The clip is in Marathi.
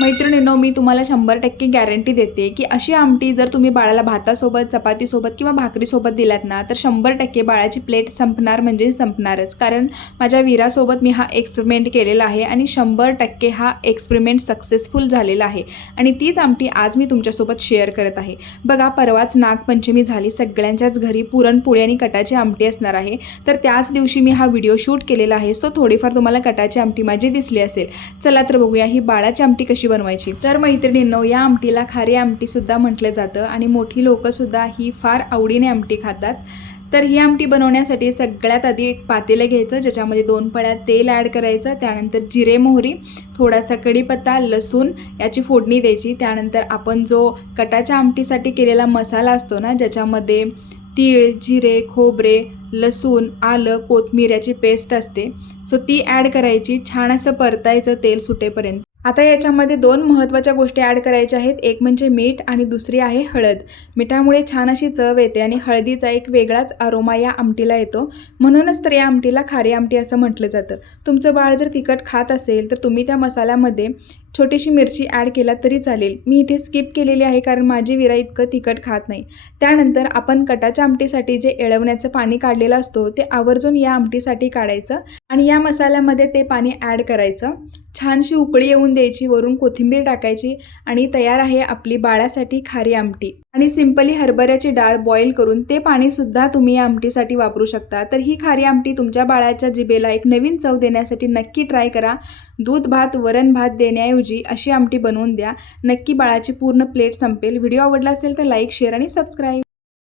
मैत्रिणींनो, मी तुम्हाला 100% गॅरंटी देते की अशी आमटी जर तुम्ही बाळाला भातासोबत, चपातीसोबत किंवा भाकरीसोबत दिलात ना, तर 100% बाळाची प्लेट संपणार म्हणजे संपणारच. कारण माझ्या वीरासोबत मी हा एक्सपेरिमेंट केलेला आहे आणि 100% हा एक्सपेरिमेंट सक्सेसफुल झालेला आहे. आणि तीच आमटी आज मी तुमच्यासोबत शेअर करत आहे. बघा, परवाच नागपंचमी झाली, सगळ्यांच्याच घरी पुरणपोळी आणि कटाची आमटी असणार आहे. तर त्याच दिवशी मी हा व्हिडिओ शूट केलेला आहे. सो थोडीफार तुम्हाला कटाची आमटी माझी दिसली असेल. चला तर बघूया ही बाळाची आमटी कशी बनवायची. तर मैत्रिणींनो, या आमटीला खारी आमटी सुद्धा म्हटलं जातं आणि मोठी लोक सुद्धा ही फार आवडीने आमटी खातात. तर ही आमटी बनवण्यासाठी सगळ्यात आधी एक पातेलं घ्यायचं, ज्याच्यामध्ये 2 पळ्या तेल ॲड करायचं. त्यानंतर जिरे, मोहरी, थोडासा कढीपत्ता, लसूण याची फोडणी द्यायची. त्यानंतर आपण जो कटाच्या आमटीसाठी केलेला मसाला असतो ना, ज्याच्यामध्ये तीळ, जिरे, खोबरे, लसूण, आलं, कोथिंबीर याची पेस्ट असते, सो ती ॲड करायची. छान असं परतायचं तेल सुटेपर्यंत. आता याच्यामध्ये 2 महत्त्वाच्या गोष्टी ॲड करायच्या आहेत. एक म्हणजे मीठ आणि दुसरी आहे हळद. मिठामुळे छान अशी चव येते आणि हळदीचा एक वेगळाच अरोमा या आमटीला येतो. म्हणूनच तर या आमटीला खारी आमटी असं म्हटलं जातं. तुमचं बाळ जर तिखट खात असेल तर तुम्ही त्या मसाल्यामध्ये छोटीशी मिरची ॲड केला तरी चालेल. मी इथे स्किप केलेली आहे कारण माझी विरा इतकं तिखट खात नाही. त्यानंतर आपण कटाच्या आमटीसाठी जे एळवण्याचं पाणी काढलेलं असतो ते आवर्जून या आमटीसाठी काढायचं आणि या मसाल्यामध्ये ते पाणी ॲड करायचं. छानशी उकळी येऊन द्यायची, वरून कोथिंबीर टाकायची आणि तयार आहे आपली बाळासाठी खारी आमटी. आणि सिंपली हरभऱ्याची डाळ बॉईल करून ते पाणीसुद्धा तुम्ही या आमटीसाठी वापरू शकता. तर ही खारी आमटी तुमच्या बाळाच्या जिभेला एक नवीन चव देण्यासाठी नक्की ट्राय करा. दूध भात, वरण भात देण्याऐवजी अशी आमटी बनवून द्या. नक्की बाळाची पूर्ण प्लेट संपेल. व्हिडिओ आवडला असेल तर लाईक, शेअर आणि सबस्क्राईब.